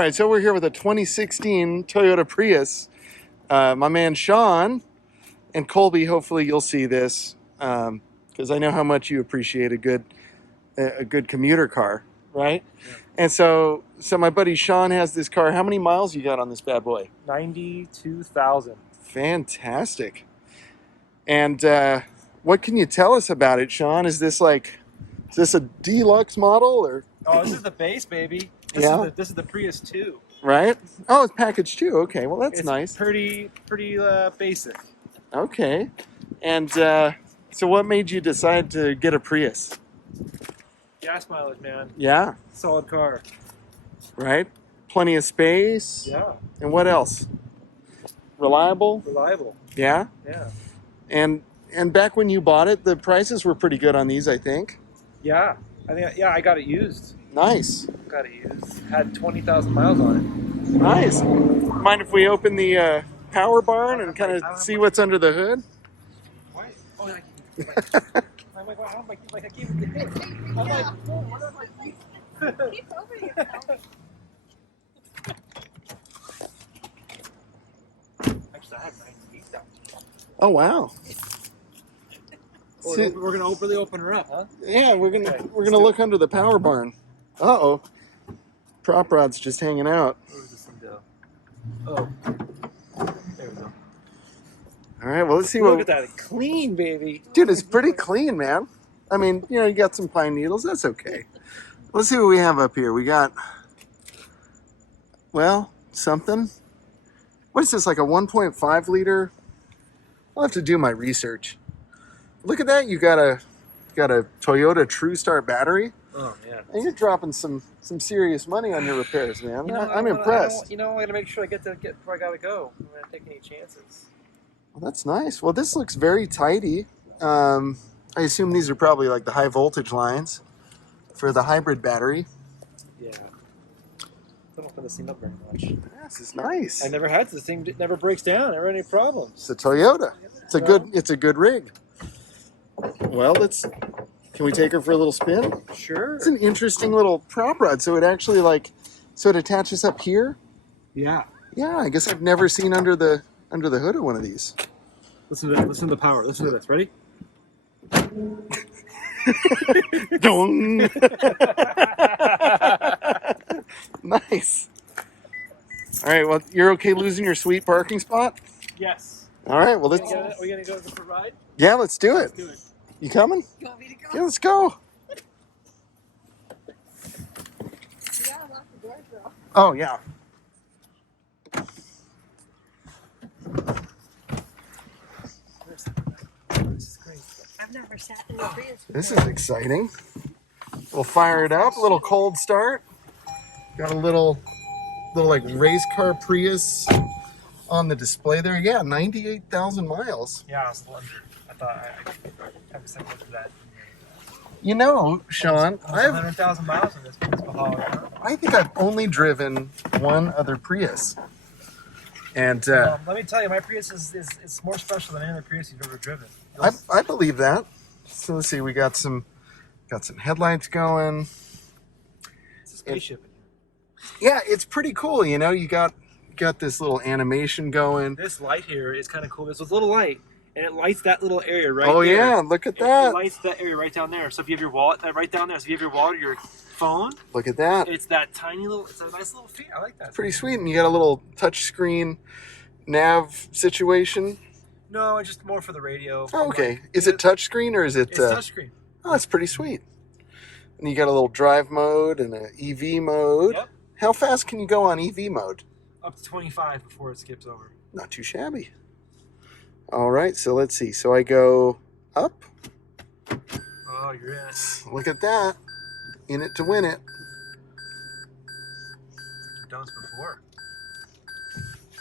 right, so we're here with a 2016 Toyota Prius. My man Sean and Colby, hopefully you'll see this because I know how much you appreciate a good commuter car, right? Yeah. And so my buddy Sean has this car. How many miles you got on this bad boy? 92,000. Fantastic. And what can you tell us about it, Sean? Is this a deluxe model or? Oh, this is the base, baby. This is the Prius 2. Right? Oh, it's package 2. Okay, well that's nice. Pretty basic. Okay. And so what made you decide to get a Prius? Gas mileage, man. Yeah. Solid car. Right? Plenty of space. Yeah. And what else? Reliable? Reliable. Yeah? Yeah. And back when you bought it, the prices were pretty good on these, I think. Yeah. I got it used. Nice. Got it used. Had 20,000 miles on it. Nice. Mind if we open the power barn and kind of see what's under the hood? What? Oh, I I'm like, wow, I gave it to him. I'm like, oh, what am I? Keep over yourself. Actually, I have 98,000. Oh, wow. Oh, See- we're gonna really open her up, huh? Yeah, we're Okay, gonna let's look under the power barn. Uh-oh. Prop rod's just hanging out. Where does this thing go? Oh, there we go. All right, well, let's see Look what... at that, it's clean, baby. Dude, it's pretty clean, man. I mean, you got some pine needles. That's okay. Let's see what we have up here. We got, well, something. What is this, like a 1.5 liter? I'll have to do my research. Look at that. You got a Toyota TrueStar battery. Oh, yeah. And you're dropping some serious money on your repairs, man. I'm impressed. I gotta make sure I get where I gotta go. I'm not gonna take any chances. Well, that's nice. Well, this looks very tidy. I assume these are probably like the high voltage lines for the hybrid battery. Yeah. I don't fill this thing up very much. Yeah, this is nice. I never had this thing. It never breaks down. Never had any problems. It's a Toyota. It's a good rig. Well, can we take her for a little spin? Sure. It's an interesting little prop rod. So it actually it attaches up here. Yeah. Yeah, I guess I've never seen under the hood of one of these. Listen to the power. Listen to this. Ready? Dong. Nice. All right. Well, you're okay losing your sweet parking spot? Yes. All right. Well, Are we gonna go for a ride? Yeah, let's do it. Let's do it. You coming? You want me to go? Yeah, let's go. You gotta lock the doors, though. Oh yeah. This is great. I've never sat in a Prius before. This is exciting. We'll fire it up. A little cold start. Got a little like race car Prius on the display there. Yeah, 98,000 miles. Yeah, I was wondering. I thought I was thinking of that. Sean, Almost 100,000 miles in this Bahama, huh? I think I've only driven one other Prius. And Let me tell you, my Prius is more special than any other Prius you've ever driven. I believe that. So let's see, we got some headlights going. It's a spaceship. Yeah, it's pretty cool. You got this little animation going. This light here is kind of cool. There's a little light, and it lights that little area right there. Oh yeah, look at It that. lights that area right down there. So if you have your wallet, right down there. So if you have your wallet or your phone, Look at that. it's that tiny little. It's a nice little feat. I like that. Pretty sweet. And you got a little touch screen nav situation. No, it's just more for the radio. Oh, okay. Is it touch screen or is it? It's touchscreen. Oh, that's pretty sweet. And you got a little drive mode and an EV mode. Yep. How fast can you go on EV mode? Up to 25 before it skips over. Not too shabby. All right, so let's see. So I go up. Oh, you're in. Look at that. In it to win it. You've done this before.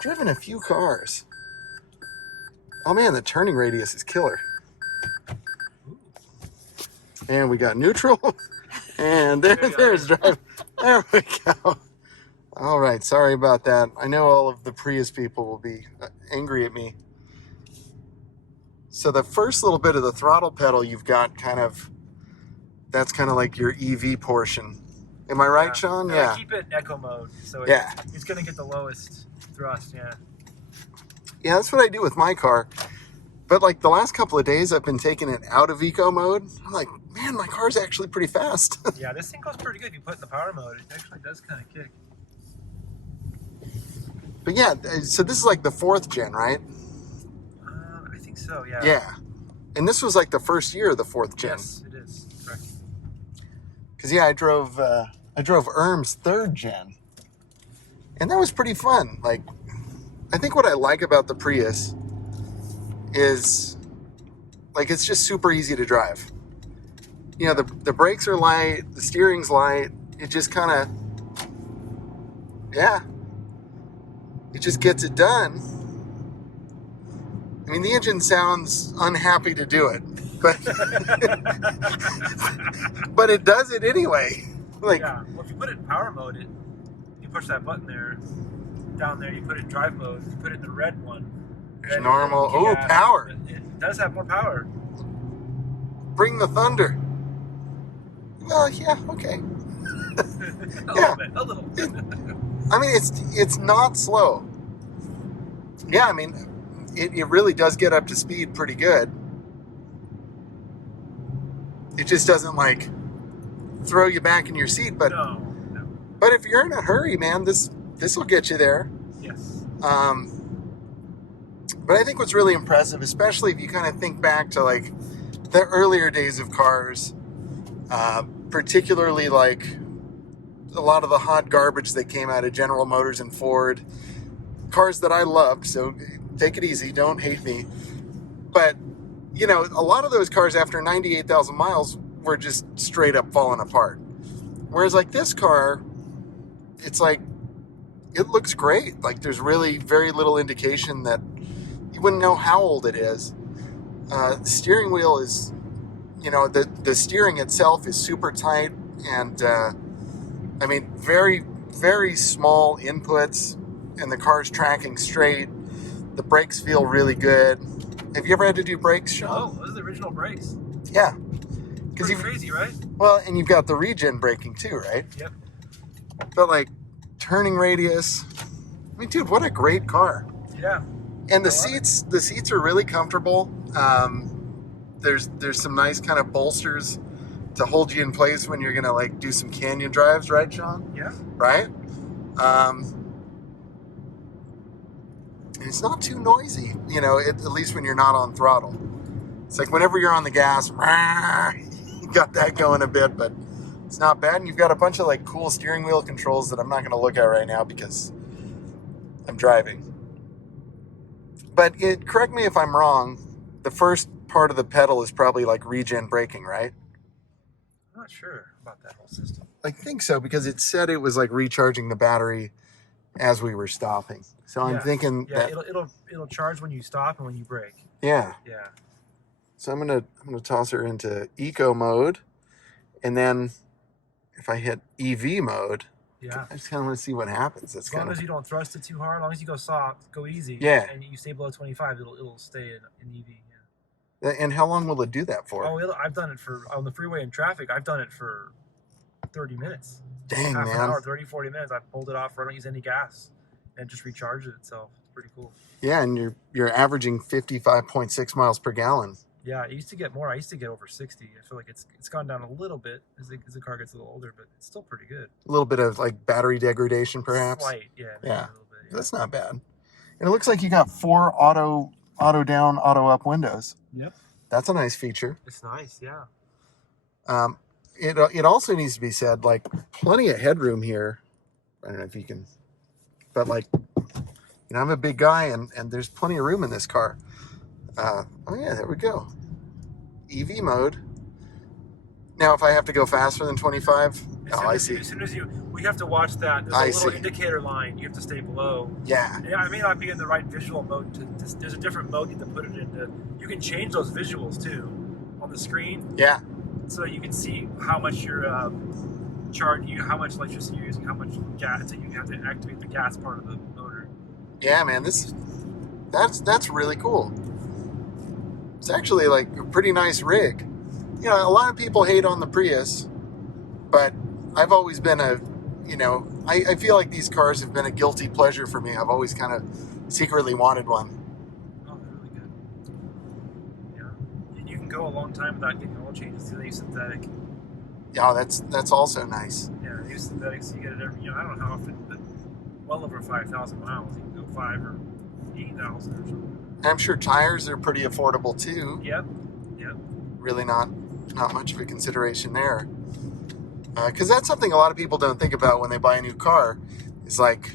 Driven a few cars. Oh man, the turning radius is killer. And we got neutral. And there's drive. There we go. All right, sorry about that. I know all of the Prius people will be angry at me. So the first little bit of the throttle pedal you've got that's kind of like your EV portion. Am I right, Sean? And Yeah. I keep it in eco mode, so Yeah. it's going to get the lowest thrust. Yeah. Yeah, that's what I do with my car. But like the last couple of days, I've been taking it out of eco mode. I'm like, man, my car's actually pretty fast. Yeah, this thing goes pretty good if you put it in the power mode. It actually does kind of kick. But yeah, so this is like the 4th gen, right? I think so. Yeah. Yeah. And this was like the first year of the 4th gen. Yes, it is. Correct. Because yeah, I drove Erm's 3rd gen, and that was pretty fun. Like, I think what I like about the Prius is like it's just super easy to drive. You know, the brakes are light, the steering's light. It just kind of, yeah, it just gets it done. I mean, the engine sounds unhappy to do it, but but it does it anyway. Like, yeah. Well, if you put it in power mode, you push that button there, down there. You put it in drive mode. You put it in the red one. there's normal. Oh, power! It does have more power. Bring the thunder. Well, yeah, okay. A little bit. I mean, it's not slow. Yeah, I mean, it really does get up to speed pretty good. It just doesn't like throw you back in your seat, but No. but if you're in a hurry, man, this will get you there. Yes. But I think what's really impressive, especially if you kind of think back to like the earlier days of cars, particularly like a lot of the hot garbage that came out of General Motors and Ford, cars that I loved, so take it easy, don't hate me. But, you know, a lot of those cars after 98,000 miles were just straight up falling apart. Whereas like this car, it's like, it looks great. Like there's really very little indication that you wouldn't know how old it is. The steering wheel is, you know, the steering itself is super tight, and I mean, very, very small inputs, and the car's tracking straight. The brakes feel really good. Have you ever had to do brakes, Sean? Oh, those are the original brakes. Yeah. Pretty crazy, right? Well, and you've got the regen braking too, right? Yep. But like turning radius. I mean, dude, what a great car. Yeah. And the seats are really comfortable. There's some nice kind of bolsters to hold you in place when you're gonna like do some canyon drives, right, Sean? Yeah. Right? And it's not too noisy, you know, at least when you're not on throttle. It's like whenever you're on the gas, you got that going a bit, but it's not bad. And you've got a bunch of like cool steering wheel controls that I'm not gonna look at right now because I'm driving. But correct me if I'm wrong, the first part of the pedal is probably like regen braking, right? I'm not sure about that whole system. I think so, because it said it was like recharging the battery as we were stopping. So I'm thinking that it'll charge when you stop and when you brake. yeah. Yeah. So I'm gonna toss her into eco mode, and then if I hit EV mode, Yeah. I just kind of want to see what happens. As long as you don't thrust it too hard, as long as you go soft, go easy, Yeah. and you stay below 25, it'll stay in EV. And how long will it do that for? Oh, I've done it on the freeway in traffic. I've done it for 30 minutes. Dang, half man. an hour, 30, 40 minutes. I pulled it off. I don't use any gas, and it just recharges itself. It's pretty cool. Yeah, and you're averaging 55.6 miles per gallon. Yeah, I used to get more. I used to get over 60. I feel like it's gone down a little bit as the car gets a little older, but it's still pretty good. A little bit of like battery degradation, perhaps. Slight, yeah. Maybe Yeah. a little bit, yeah. That's not bad. And it looks like you got 4 auto down, auto up windows. Yep. That's a nice feature. It's nice, yeah. It also needs to be said, like, plenty of headroom here. I don't know if you can, but like, you know, I'm a big guy, and there's plenty of room in this car. Oh yeah, there we go. EV mode. Now, if I have to go faster than 25, I see. As soon as we have to watch that. There's a little indicator line you have to stay below. Yeah. Yeah, I may not be in the right visual mode. There's a different mode you have to put it into. You can change those visuals too on the screen. Yeah. So you can see how much you're how much electricity you're using, how much gas. So you have to activate the gas part of the motor. Yeah, man, that's really cool. It's actually like a pretty nice rig. You know, a lot of people hate on the Prius, but I've always been a, you know, I feel like these cars have been a guilty pleasure for me. I've always kind of secretly wanted one. Oh, they're really good. Yeah. And you can go a long time without getting oil changes. They use synthetic. Yeah, that's also nice. Yeah, they use synthetic, so you get it every, you know, I don't know how often, but well over 5,000 miles. You can go 5 or 8,000 or something. I'm sure tires are pretty affordable too. Yep. Yep. Really not much of a consideration there. Because that's something a lot of people don't think about when they buy a new car. It's like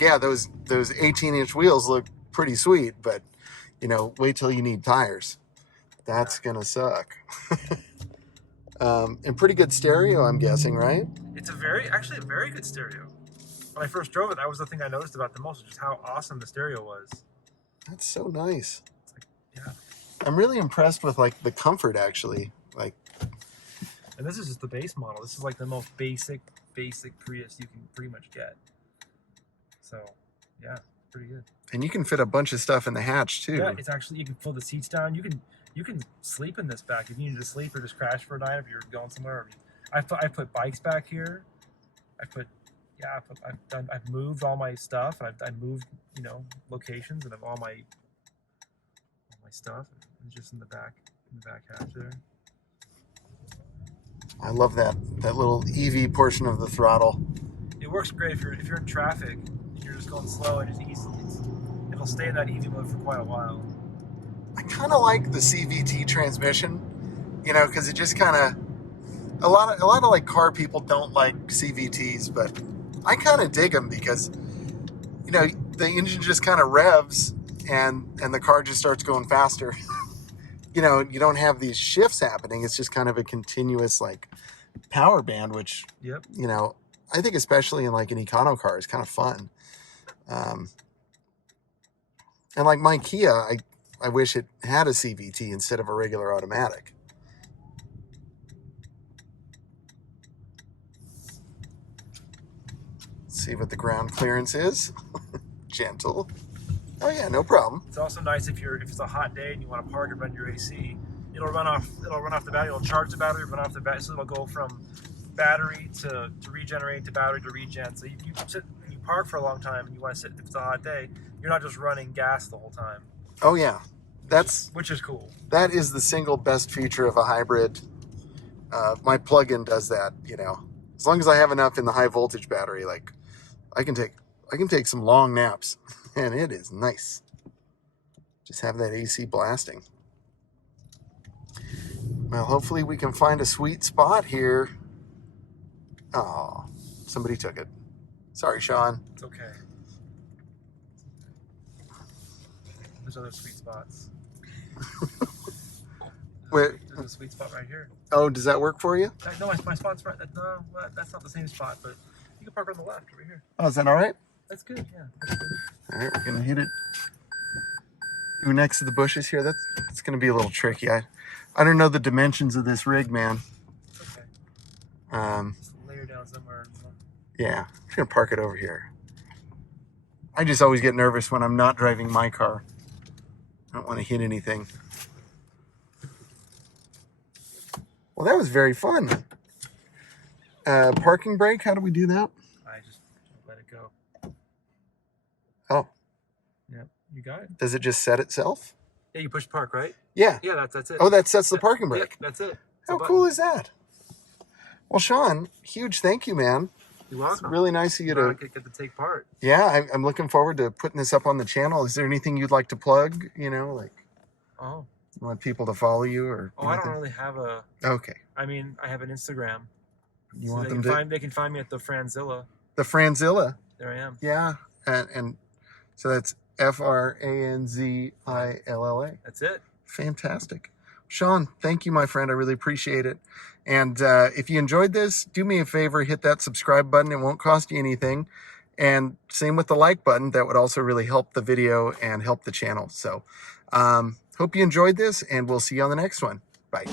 yeah, those 18-inch wheels look pretty sweet, but you know, wait till you need tires. That's gonna suck. And pretty good stereo, I'm guessing, right? It's actually a very good stereo. When I first drove it, that was the thing I noticed about the most, just how awesome the stereo was. That's so nice. It's like, yeah. I'm really impressed with like the comfort, actually. Like, and this is just the base model. This is like the most basic Prius you can pretty much get. So, yeah, pretty good. and you can fit a bunch of stuff in the hatch too. Yeah, it's actually, you can pull the seats down. You can sleep in this back if you need to sleep or just crash for a night if you're going somewhere. I put bikes back here. I've moved all my stuff. I've moved, you know, locations, and all my stuff is just in the back hatch there. I love that little EV portion of the throttle. It works great if you're in traffic and you're just going slow, and it'll stay in that EV mode for quite a while. I kind of like the CVT transmission, you know, because it just kind of a lot of like car people don't like CVTs, but I kind of dig them because, you know, the engine just kind of revs and the car just starts going faster. You know, you don't have these shifts happening. It's just kind of a continuous like power band, which, Yep. you know, I think especially in like an econo car is kind of fun. And like my Kia, I wish it had a CVT instead of a regular automatic. Let's see what the ground clearance is. Gentle. Oh yeah, no problem. It's also nice if it's a hot day and you want to park and run your AC. It'll run off the battery. It'll charge the battery, run off the battery. So it'll go from battery to regenerate to battery to regen. So you sit and you park for a long time and you want to sit. If it's a hot day, you're not just running gas the whole time. Oh yeah, which is cool. That is the single best feature of a hybrid. My plug-in does that. You know, as long as I have enough in the high voltage battery, like I can take some long naps, and it is nice. Just have that AC blasting. Well, hopefully we can find a sweet spot here. Oh, somebody took it. Sorry, Sean. It's okay. There's other sweet spots. Where? There's a sweet spot right here. Oh, does that work for you? No, my spot's right. No, that's not the same spot, but you can park on the left over here. Oh, is that all right? That's good, yeah. That's good. All right, we're gonna hit it. Ooh, next to the bushes here. That's gonna be a little tricky. I don't know the dimensions of this rig, man. Okay. Just layer down somewhere. Yeah, I'm just gonna park it over here. I just always get nervous when I'm not driving my car. I don't want to hit anything. Well, that was very fun. Parking brake, how do we do that? I just let it go. Oh. Yep, you got it. Does it just set itself? Yeah, you push park, right? Yeah. Yeah, that's it. Oh, that sets the parking brake. Yeah, that's it. How cool is that? Well, Sean, huge thank you, man. You're welcome. It's really nice of you to get to take part. Yeah, I'm looking forward to putting this up on the channel. Is there anything you'd like to plug? You know, like, Oh. you want people to follow you or Oh, I anything? don't really have a. Okay. I mean, I have an Instagram. You So want they them can to find they can find me at the Franzilla. the Franzilla? There I am. Yeah, and so that's FRANZILLA. That's it. Fantastic. Sean, thank you, my friend. I really appreciate it. And if you enjoyed this, do me a favor, hit that subscribe button. It won't cost you anything. And same with the like button. That would also really help the video and help the channel. So hope you enjoyed this, and we'll see you on the next one. Bye.